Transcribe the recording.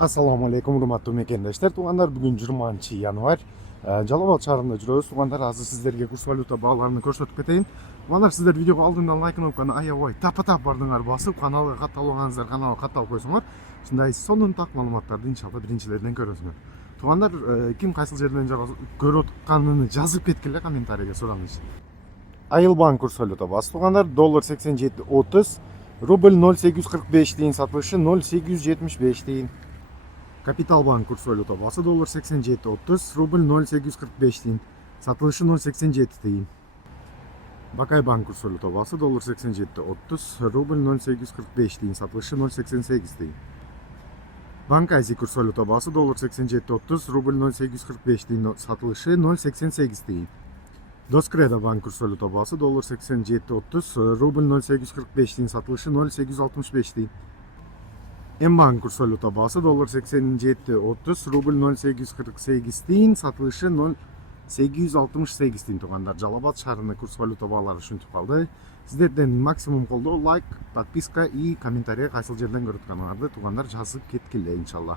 Assalamu alaikum урматтуу мекендештер. Туугандар, бүгүн 20 январь. Жалал Абад шаарында жүрөбүз. Туугандар, азыр сиздерге курс валюта бааларын көрсөтүп кетейин. Туугандар, сиздер видеого алдыңдан лайк кнопканы аябай тапа-тап бардыңар басып, каналга катталбагансыздар, каналга катталып койсоңор, ушундай сонун так маалыматтарды иншалла биринчилерден көрөсүңөр. Туугандар, ким кайсыл жерден көрүп атканын жазып кеткиле комментарийге сураныч. Айылбанк курс валюта басы. Туугандар, доллар 87.30, рубль 0.845 тиын, сатылышы 0.875 тиын. Капитал банк курс валюта басы, доллар 87.30, рубль 0.845 тиын, сатылышы 0.87 тиын. Бакай банк курс валюта басы, доллар 87.30, рубль 0.845 тиын, сатылышы 0.88 тиын. Банк Азия курс валюта басы, доллар 87.30, рубль 0.845 тиын, сатылышы 0.88 тиын. Доскреда банк курс валюта басы, доллар 87.30, рубль 0.845 тиын, сатылышы 0.865 тиын. М-банк курс валюта басы, доллар 87.30, рубль 0.848 тиын, сатылышы 0.868 тиын. Туугандар, Жалал Абад шаарынын курс валюта баалары ушинтип калды. Сиздерден максимум колдоо лайк, подписка и комментарий кайсыл жерден көрүп атканыңарды туугандар жазып кеткиле иншалла.